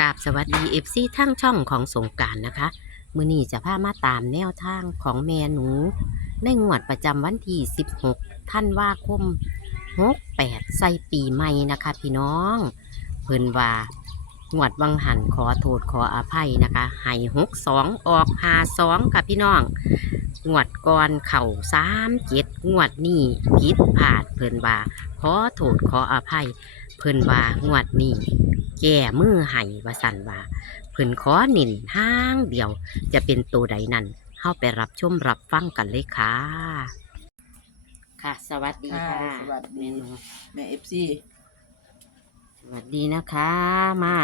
กราบสวัสดีเอฟซีทั้งช่องของสงการนะคะ มือนี้จะพามาตามแนวทางของแม่หนู ในงวดประจำวันที่ 16 ท่านว่าคม68ใส่ปีใหม่นะคะพี่น้อง เพิ่นว่างวดวังหันขอโทษขออภัยนะคะให้หกสองออกหาสองค่ะพี่น้องงวดก่อนเข่าสามเจ็ดงวดนี้ผิดพลาดเพิ่นว่าขอโทษขออภัย เพิ่นว่างวดนี้ แก้มือให้ว่าสั่นว่าเพิ่นขอหนินห้างเดียว จะเป็นตัวใดนั้นเข้าไปรับชมรับฟังกันเลยค่ะ ค่ะ สวัสดีค่ะค่ะสวัสดีแม่หนูแม่เอฟซีสวัสดีนะคะมา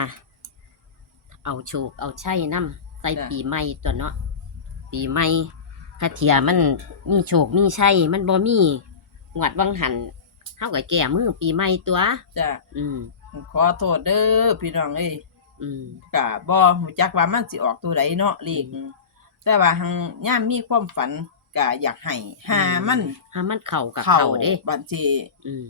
เอาโชคเอาใช่น้ำใส่ปีใหม่ตัวเนาะปีใหม่กระเทียมันมีโชคมีใช่มันบ่มีงวดวังหันเท่ากับแก่มือปีใหม่ตัวจ้ะอืม ขอโทษเด้อพี่น้องเอ้ยอืมกะบ่ฮู้จักว่ามันสิออกตัวใดเนาะเลขแต่ว่าหังย่ามมีความฝันกะอยากให้หามันถ้ามันเข่ากับเข้าเข่าเด้บัดสิอืม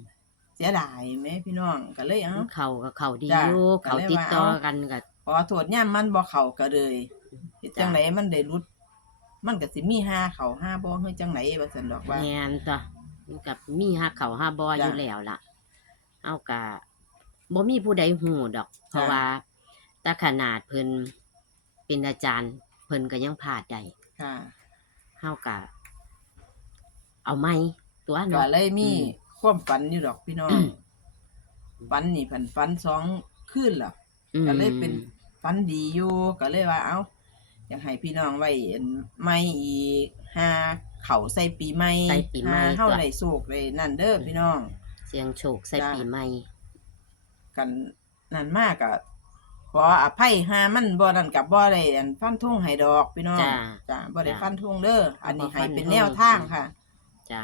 เสียดายแหมพี่น้องก็เลยเอ้ามันเข่ากับเข่าดีจ้ะอยู่ก็เขาเลยติดว่าต่อเอากันกับขอโทษย่ามมันบ่เข้าก็เลยเฮ็ดจังไดมันได้รุด มันก็สิมีหาเข้าหาบ่เฮ็ดจังไดว่าซั่นดอกว่าแงนตัวมันกับมีฮักเขาฮับอจ้ะอยู่แล้วล่ะ เอากะ บ่มีผู้ใดหูดอก เพราะจ้ะว่าแต่ขนาดเพิ่นเป็นอาจารย์ เพิ่นก็ยังพลาดได้ค่ะเฮากะเอาไหมตัวก็เนาะ เลยมีอืม ความฝันอยู่ดอกพี่น้องฝันนี่ฝันฝันสองคืนแล้วอืมก็เลยเป็นฝันดีอยู่ก็เลยว่า เอาอยากให้พี่น้องไว้อันไม่อีกหาเขาใส่ปีใหม่ใส่ปีใหม่หาเฮาตัว ได้โศกเลยนั่นเด้อพี่น้อง เสียงโชคใส่จ้ะ ปีใหม่ กันนั่นมากก็ขออภัยหามันบ่นั่นกับบ่ได้อันฟันทุ่งให้ดอกพี่น้องจ้ะจ้ะบ่ได้จ้ะฟันทุ่งเด้ออันนี้บ่ฟัให้นเป็นธงแนวทางค่ะ จ้ะ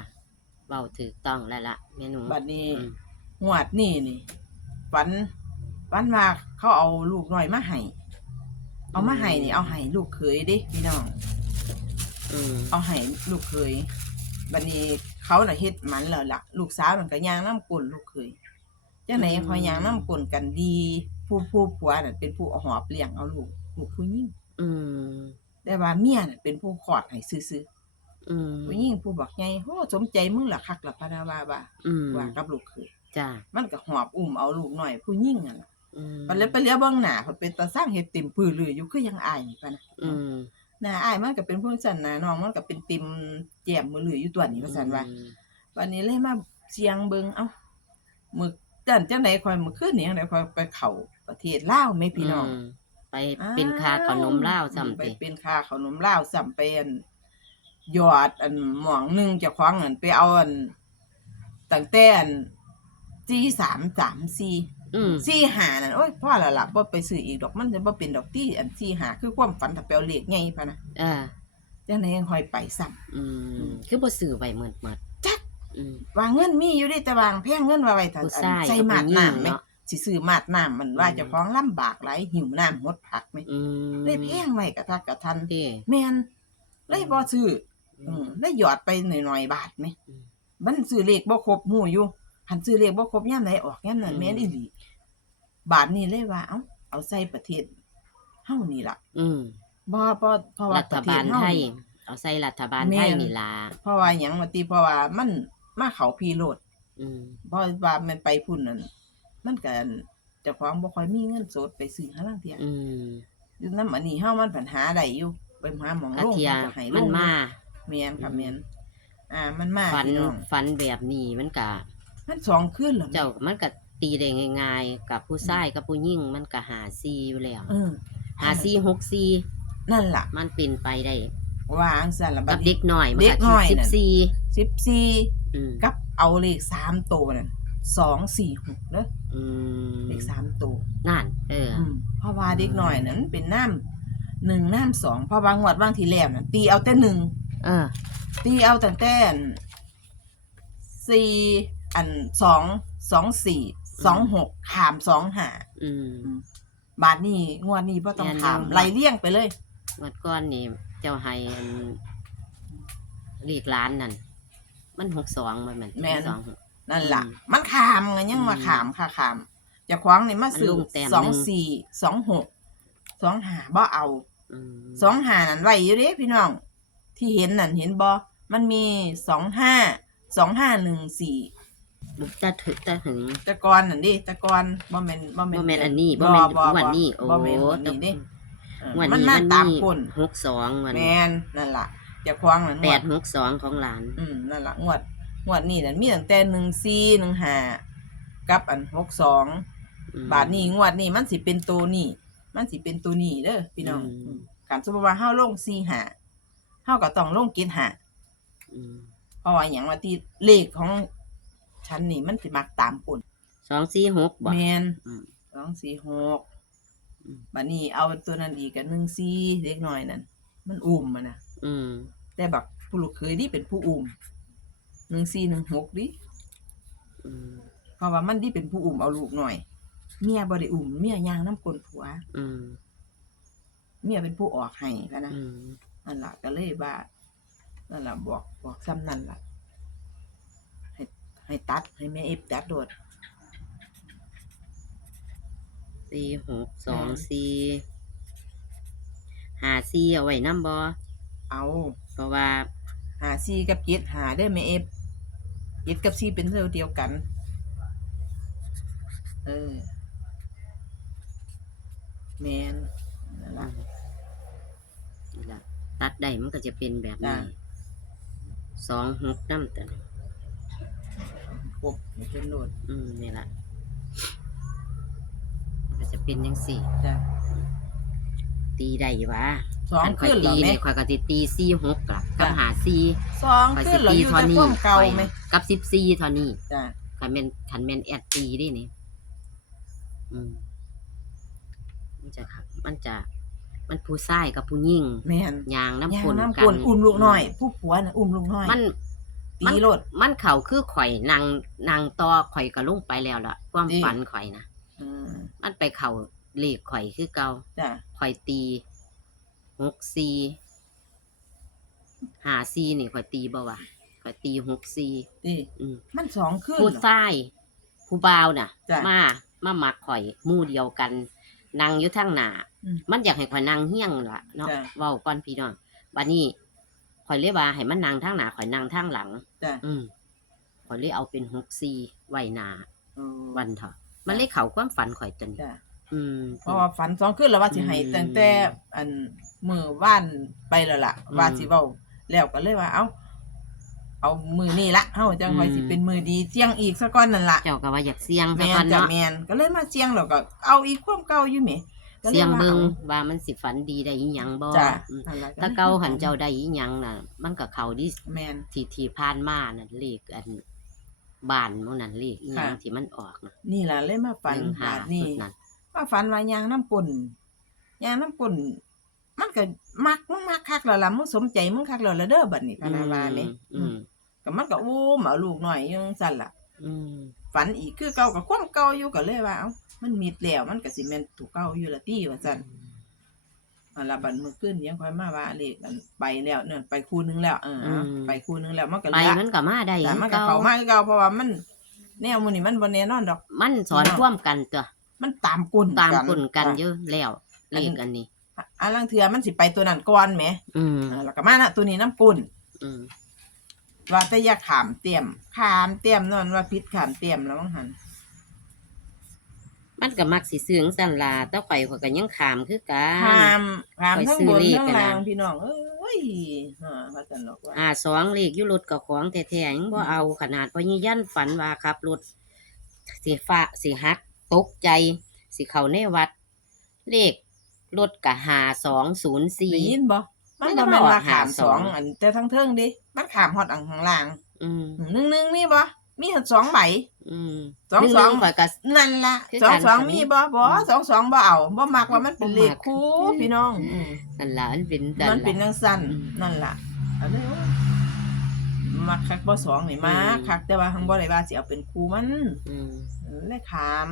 เว้าถูกต้องแล้วล่ะแม่หนูบัดนี้ อืมงวดนี่นี่ฝันฝันว่าเขาเอาลูกน้อยมาให้เอามาให้นี่เอาให้ลูกเขยเด้พี่น้อง อืมเอาให้ลูกเคย บัดนี้เขาน่ะเฮ็ดหมันแล้วล่ะ ลูกสาวมันก็ย่างน้ำกลนลูกเคย จังไหนพอย่างน้ำกลนกันดี ผู้ผู้ผัวน่ะเป็นผู้เอาหอบเลี้ยงเอาลูกลูกผู้หญิงอืมแต่ว่าเมียน่ะเป็นผู้ขอดให้ซื่ออืมๆผู้หญิงผู้บอกไงโหสมใจมึงล่ะคักล่ะพะนาว่าว่าอืมว่ากับลูกเคยจ้ะมันก็หอบอุ้มเอาลูกน้อยผู้หญิงนั่นล่ะอืมบัดแล้วไปเลี้ยเบิ่งหน้าเพิ่นเป็นตาสร้างเฮ็ดเต็มปือเลยอยู่คือยังอายนี่ปะนะอืมหน้าอายมันก็เป็นผู้สั่นหน้าน้องมันก็เป็นติมแจ่มมือลืออยู่ตัวนี้ว่าซั่นว่า วันนี้เลยมาเสียงเบิงเอ้ามึก จันจังไดคอยมื้อคืนนี้จังไดคอยไปเข้าประเทศลาวแม่พี่น้อง มไปเป็นคาขนมล่าวซ้ำไปติเป็นค่าขนมลาวซ้ำไปอันยอดอันหม่องหนึงเจ้าของอันไปเอาอันตั้งแต่อัน4334อืม45นั่นโอ้ยพ่อและล่ะบ่ไปซื้ออีกดอกมันจะบ่เป็นดอกตี้อัน45คือความฝันถ้าไปเอาเลขใหญ่พะนะอ่าจังไดยังคอยไปซ้ำอืมคือบ่ซื้อไว้เหมือนเหมือนจักอื มว่าเงินมีอยู่เด้แต่วางแพงเงินว่าไว้ถ้าผู้อันชายใส่กับมาดผู้หญิงน้ำไหมเนาะสิซื้อมาดน้ำมันว่าอืม เจ้าของลำบากหลายหิวน้ำหมดผักไหมอืมเลยแพงไว้กระทักกระทันเด้แม่นเลยบ่ซื้ออือืมม เลยหยอดไปหน่อยๆบาทไหมอืมมันซื้อเลขบ่ครบหมู่อยู่หันซื้อเลขบ่ครบยามไหนออกยามนั้นอืม แม่นอีหลีบาทนี้เลยว่าเอ้าเอาใส่ประเทศเฮานี่ล่ะอืมบ่บ่เพราะว่ารัปฐระเทบาศลเฮาไทย นี่ เอาใส่รัฐบาลแม่ไทยนนี่ล่ะเพราะว่าหยังว่าติเพราะว่ามัน มาเข้าพีโรดอืมเพราะว่ามันไปพุ่นนั่นมันก็เจ้าของบ่ค่อยมีเงินสดไปซื้อหาลางเที่ยอืมอยู่นำอันนี้เฮามันปัญหาได้อยู่ไปหาหมองกระโรงเทียเพิ่นก็ให้ลมันงมา แม่นค่ะอืมแม่นอ่ามันมาฝันพี่น้องฝันแบบนี้มันก็มันสองคืนแล้วเจ้ามันก็ตีได้ง่ายๆ กับผู้ชายกับผู้หญิงมันก็หาซีอยู่แล้วเออหาซีหกซีนั่นล่ะมันเป็นไปได้วางซั่นล่ะบักัดบเด็นี้กน้อยมันเด็ก็กน้อยสิบนั่นซี14 อืมกับเอาเลข3ตัวนั่น246เด้ออืมเลข3ตัวนั่นเออ อืมเพราะว่าเด็กน้อยนั้นเป็นน้ำหนึ่งน้ำสองเพราะว่างวดบางทีแล้วน่ะตีเอาแต่หนึ่ง เออ ตีเอาตั้งแต่อันสี่อันสองสองสี่สองหกขามสองหาอืม บาทนี้งวดนี้พ่ต้องแม่นขามอยู่ ไล่เลี่ยงไปเลย เมื่อก่อนนี่เจ้าให้อันเรียกร้านนั่น มันหกสองมันมันแม่นสองนั่นล่ะ อืมมันขามไงยังมาอืมขามค่ะขามเจะคว้าของนี่มาซื้อมันลงแต้มหนึ่ง สองสี่สองหกสองหาบ่เอาอืมสองหานั่นไว้อยู่เด้พี่น้อง ที่เห็นนั่นเห็นบ่มันมีสองห้าสองห้าหนึ่งสี่ตะถึกตะถึงตะกอนนั่นดิตะกอนบ่แม่นบ่แม่นบ่แม่นอันนี้บ่แม่นบ่วันนี้โอ้บ่แม่นวันนี้เด้เออวันมันนี้มามันตามมีคนหกสองวันแม่นนั่นล่ะเจะคว้าของนั่นแปงวดหกสองของหลาน อืมนั่นล่ะงวดงวดนี้นั่นมีตั้งแต่หนึ่งสี่หนึ่งห้ากับอันหกสองอืม บาทนี้งวดนี้มันสิเป็นตัวนี้มันสิเป็นตัวนี้เด้อพี่น้องอืม อืมการสมมติว่าเฮาลงสี่หาเฮาก็ต้องลงเกินหาอืมเพราะว่าอย่างว่าที่เลขของฉันนี่มันสิมักตามคนสองสี่หกบ่แมนอืมสองสี่หกอืมบัดนี้เอาตัวนั้นอีกกันหนึ่งสี่เล็กน้อยนั่นมันอุ้มมันนะ อืมแต่บักผู้ลูกเคยดิเป็นผู้อุ้มหนึ่งสี่หนึ่งหกดิอืมเพราะว่ามันดิเป็นผู้อุ้มเอาลูกหน่อย เมียบ่ได้อุ้มเมียย่างน้ำกลนผัว อืมเมียเป็นผู้ออกให้พะนะอืมนั่นล่ะก็เลยว่านั่นล่ะบอกบอกซ้ำนั่นล่ะให้ให้ตัดให้แม่เอฟตัดโดด สี่หกสองอืมสี่หาสี่เอาไว้น้ำบ่ เอาเพราะว่าหาซีกับเจ็ดหาได้อแม่เอฟเจ็ดกับซีเป็นเท่าเดียวกัน เออแมนนั่นล่ะนี่ล่ะตัดได้มันก็จะเป็นแบบจ้ะนี้สองหกน้ำแต่ครบให้เป็นโดดอืมนี่ละมันก็จะเป็นยังสี่จ้ะตีได้วะ สองอันข่อยขึ้นเหรตีอแม่เนี่ยข่อยก็สิตีสี่หกล่ะกับจ้ะหาสี่สองข่อยขึ้สินเหรอตีอยู่เท่าแต่นี้พ่วงเก่าไหมกับสิบสี่เท่านี้จ้ะขันแมนขันแมนแอดตีดินี่อืมมันจะครับมันจะ มันผู้ชายกับผู้หญิงแม่นยางน้ำย่างกลน้ำกักลนอุ้มลูกน้อย ผู้ผัวน่ะอุ้มลูกน้อย มันตีมันโลดมันเข่าคือข่อยนางนางต่อข่อยก็ลงไปแล้วล่ะ ความนี่ฝันข่อยนะอืมมันไปเข่าเลขข่อยคือเก่าจ้ะข่อยตี หกสี่หาสี่นี่ข่อยตีบ่วะข่อยตีหกสี่ดิอืมมันสองขึ้นผู้เหรอชายผู้บ่าวน่ะ จ้ะมามามักข่อยหมู่เดียวกันนั่งอยู่ทางหน้าอืมมันอยากให้ข่อยนั่งเฮี้ยงล่ะเนาะจ้ะ เว้าก่อนพี่น้องบัดนี้ข่อยเลยว่าให้มันนั่งทางหน้าข่อยนั่งทางหลัง จ้ะอืมข่อยเลยเอาเป็นหกสี่ไว้หน้าอืมวันเถอะมันเลยเข้าความฝันข่อยจนจ้ะอืม เพราะว่าฝันสองขึ้นแล้วว่าสิให้อืมตั้งแต่อัน มือว่านไปแล้วล่ะอืมว่าสิเว้าแล้วก็เลยว่าเอ้า เอามือนี่ละเฮาจังไว้อืมสิเป็นมือดีเสี่ยงอีกซะก่อนนั่นล่ะเจ้าก็ว่าอยากเสี่ยงแมซะก่อนนจ้ะเนาะแมนก็เลยมาเสี่ยงแล้วก็ เอาอีกความเก่าอยู่แหมก็ลเสี่ยงว่าเบิ่งอา ว่ามันสิฝันดีได้อีหยังบ่จ้ะอืมนั่นล่ะถ้าเก่าหันเจ้าได้อีหยังน่ะ มันก็เข้าดิแมน ที่ที่ผ่านมานั่นเลขอันบ้านหมื้นั่นเลขอีหยังค่ะ ที่มันออกน่ะนี่ล่ะเลยมาฝันหนึ่งหาบาดนี้ สุดนั่น ว่าฝันว่ายางน้ำกลนยางน้ำกลน มันก็มักมึงมักคักแล้วล่ะมึงสมใจมึงคักแล้วละเด้อบัดนี้พะนาว่าแหมอืมก็มันก็โอ้มเอาลูกหน่อยอยังสั่นล่ะอืมฝันอีกคือเก่ากับความเก่าอยู่ก็เลยว่าเอ้ามันมิดแล้วมันก็สิแม่นถูกเก่าอยู่ละติว่าซั่นอันละบัดมื้อคืนยังค่อยมาว่าเลขอันไปแล้วเนี่ยไปคู่หนึงแล้วเออเอาไปคู่หนึงแล้วมันก็เหไปลือมันก็มาได้แต่มันก็เก่าเข้ามาคือเก่าเพราะว่ามันแนวมื้อนี้มันบ่แน่นอนดอก มันสอนร่วมกันตัวมันตามกลตามกลกันจ้ะเยอะแล้วเลขอันนี้ อันลังเทือมันสิไปตัวนั้นก่อนแหมอืมอ่าแล้วก็มานะตัวนี้น้ำกุนอืมว่าแต่อย่าขามเตรียมขามเตรียมนอนว่าพิษขามเตรียมแล้วมั้งหันมันก็มักสิเสืองสั่นลาแต้ข่อยข่อยก็ยังขามคือกัขาน มขามไปทั้งซื้อบนเลขทั้งกันนะล่างพี่น้องเอ้ยฮ่าพระจันทร์บอกว่าอ่าสองเลขอยู่รถกับของแท้ๆยังบ่เอาขนาดพอยี่ยันฝันว่าขับรถสิฟ้าสิฮัก ตกใจ สิเข้าในวัด เลข รถกะหาสองศูนย์สี่ ได้ยินบ่มันไม่บ่ได้แม่นบอกว่าขามหาสสอองงอันแต่ทั้งเทิงดิมันขามฮอดอังข้างล่างอืมหนึ่งหนึ่งมีบ่มีหัดสองใบอืมสองหนึ่สองข่อยก็นั่นล่ะคือสองการสองฝันมีบ่บ่อืมสองสองบ่เอาบ่มักว่ามันเป็นบ่มักเลขคู่พี่น้องอืมนั่นล่ะมันเป็นมันเป็นล่ะ จังสั้นอืม นั่นล่ะอันนี้โอ้ยมักคักบ่สองนี่มาอืมคักแต่ว่าหังบ่ได้ว่าสิเอาเป็นครูมันอืม เลยขาม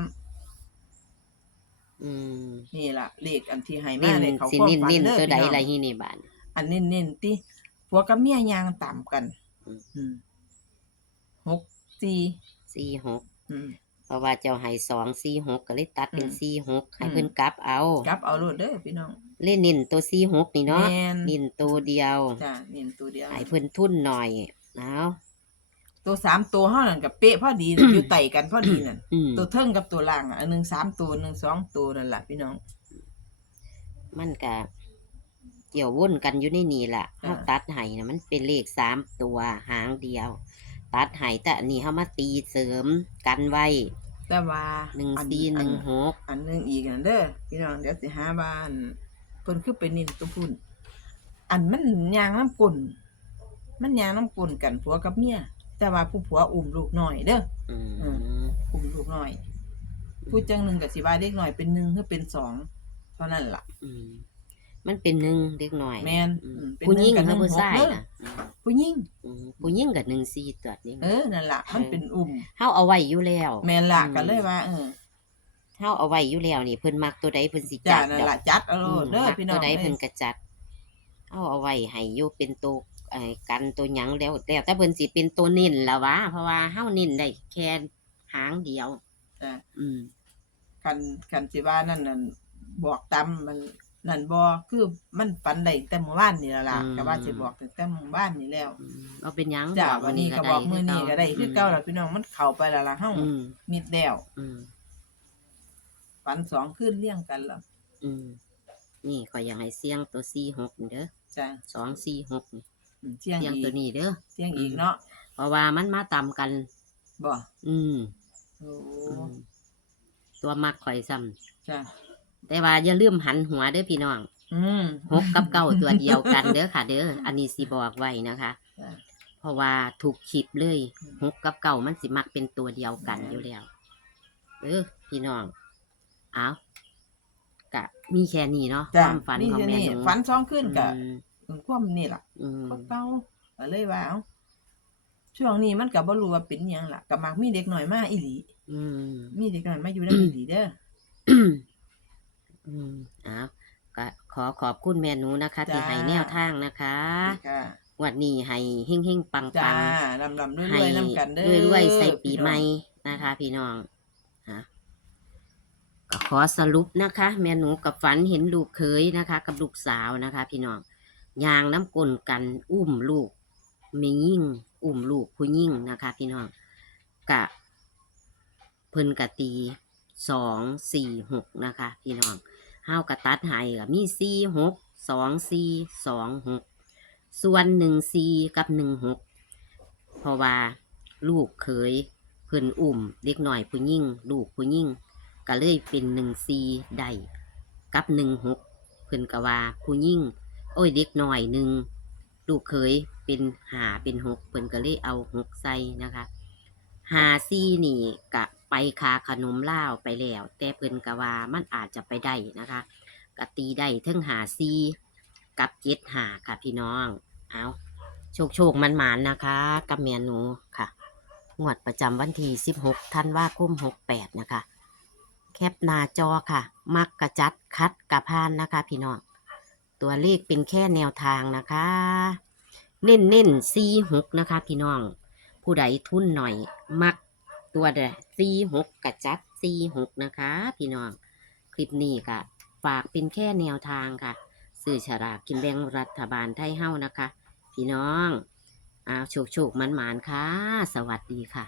อืมนี่ล่ะเลขอันที่ให้นิ่มานเลยเขาสิความนิ่นฝันนิ่นเด้อตัวใดพี่น้องอะไรที่นี่บานอันเน้นๆติผัวกับเมียย่างตามกัน อืม อืมหกสี่สี่หกอืม เพราะว่าเจ้าให้สองสี่หกก็เลยตัดเป็นอืมสี่หกให้อืม เพิ่นกลับเอากลับเอาโลดเด้อพี่น้องเล่นเน้นตัวสี่หกนี่เนาะแม่นเน้นตัวเดียวจ้ะเน้นตัวเดียวให้เพิ่นทุนหน่อยเอา ตัวสามตัวเฮานั่นก็เป๊ะพอดีน่ะอยู่ไต่กันพอดีนั่นอืมตัวเทิงกับตัวล่างอะอันหนึงสามตัวหนึ่งสองตัวนั่นล่ะพี่น้อง มันก็เกี่ยววนกันอยู่ในนี่ล่ะอ่า เฮาตัดให้นะมันเป็นเลขสามตัวหางเดียว ตัดให้แต่อันนี้เฮามาตีเสริมกันไว้แต่ว่าหนึ่งอัสี่หนึ่งหกอันหนึงอีกนั่นเด้อพี่น้องเดี๋ยวสิหาบ้านเพิ่นคือไปนินตัวพุ่นอันมันยางน้ำกลนมันยางน้ำกลนกันผัวกับเมีย แต่ว่าผู้ผัวอุ้มลูกน้อยเด้ออืมอือุ้มลูกน้อยผู้จังหนึ่งกับสิว่าเด็กน้อยเป็นหนึ่งหรือเป็นสองเท่านั้นล่ะ อืมมันเป็นหนึ่งเด็กหน่อยแม่นอืมอืมเป็นผู้หญิงหนึ่งกับกับผู้หนึ่งชายหกเด้อนะผู้หญิงอืมผู้หญิงกับหนึ่งสี่ตัวนี้เออนั่นล่ะมันเป็นอุ้มเฮาเอาไว้อยู่แล้ว แม่นล่ะอืมก็เลยว่า เออเฮาเอาไว้อยู่แล้วนี่เพิ่นมักตัวใดเพิ่นสิจ้าจัดนั่นดอกล่ะจัดเอาโลอืมดเด้อมักพี่น้ตัอวงใดเอ้เพิ่ยนก็จัดเอาเอาไว้ให้อยู่เป็นตัว ไอ้กันตัวหยังแล้วแล้วแต่เพิ่นสิเป็นตัวเน้นละวะเพราะว่าเฮาเน้นได้แค่หางเดียว จ้ะอืม คันคันสิว่านั่นนั่นบอกตามมันนั่นบ่คือมันฝันได้แต่เมื่อวานนี่แล้วล่ะก็ว่าสิบอกตั้งแต่เมื่อวานนี่แล้ว อืมเอาเป็นหยังจ้าบอกวันนี้ก็บอกมื้อนี้ก็ได้คือเก่าอืมล่ะพี่น้องมันเข้าไปแล้วล่ะเฮาอืมมิดแล้วอืม ฝันสองคืนเลี้ยงกันแล้วอืม นี่ขอยอยากให้เสียงตัว46นี่เด้อจ้ะ246นี่อืม เที่ยงเสียงอีตัวกนี้เด้อเที่ยงอีกเนาะเพราะว่ามันมาตามกัน บ่อืมโอ้อืมตัวมักข่อยซ้ำจ้ะแต่ว่าอย่าลืมหันหัวเด้อพี่น้องอืม หกกับเก้าตัวเดียวกันเด้อค่ะ เด้อ อันนี้สิบอกไว้นะคะ จ้ะ เพราะว่าถูกขิดเลยอืมหกกับเก้ามันสิมักเป็นตัวเดียวกันอยู่แล้วเออพี่น้อง เอากะมีแค่นี้เนาะคจ้ะวามฝันนี่ของคือแม่นี่หนูฝันสองคืนก็อืม ความนี่ล่ะอืมเก่าๆก็เลยว่าเอ้าช่วงนี้มันก็บ่รู้ว่าเป็นหยังล่ะก็มักมีเด็กน้อยมาอีหลี อืม มีเด็กน้อยมาอยู่นำอีหลีเด้อ อืมเอาก็ขอขอบคุณแม่หนูนะคะ ที่จ้า ให้แนวทางนะคะค่ะวันนี้ให้เฮงเฮงๆปังจ้าปังลำๆรให้วยๆนํกันเด้อรวยๆใส่ปีพี่น้องใหม่นะคะ พี่น้องฮะก็ขอสรุปนะคะ แม่หนูกับฝันเห็นลูกเคยนะคะ กับลูกสาวนะคะ พี่น้อง ยางน้ำกลกันอุ้มลูกไม่ยิ่งอุ้มลูกผู้ยิ่งนะคะ พี่น้องกะเพิ่นกะตีสองสี่หกนะคะ พี่น้องห้าวกะตัดใหายก็มีสี่หกสองสี่สองหกส่วนหนึ่งสี่กับหนึ่งหกเพราะว่าลูกเคยเพิ่นอุ้มเด็กหน่อยผู้ยิ่งลูกผู้ยิ่งก็เลยเป็นหนึ่งสี่ได้กับหนึ่งหกเพิ่นกะว่าผู้ยิ่ง โอ้ยเด็กหน่อยหนึ่งลูกเคยเป็นหาเป็นหกเพิ่นก็เลยเอาหกใส่นะคะหาซี่นี่กะไปคาขนมเล่าไปแล้ว แต่เพิ่นกะว่ามันอาจจะไปได้นะคะกะตีได้ทั้งหาซี่กับเจ็ดหาค่ะพี่น้องเอาโชคโชคมันหมานนะคะกับเมียหนูค่ะงวดประจำวันที่16ธันวาคม68 นะคะ แคปหน้าจอค่ะ มักกระจัดคัดกระพานนะคะพี่น้อง ตัวเลขเป็นแค่แนวทางนะคะ เน้นเน้นซีหกนะคะ พี่น้อง ผู้ใดทุนหน่อย มักตัวเดซีหกกระจัดซีหกนะคะ พี่น้อง คลิปนี้ค่ะ ฝากเป็นแค่แนวทางค่ะสื่อฉลากกินแบ่งรัฐบาลไทยเฮ้านะคะ พี่น้องอ้าวโชคโชคมันหมานค่ะ สวัสดีค่ะ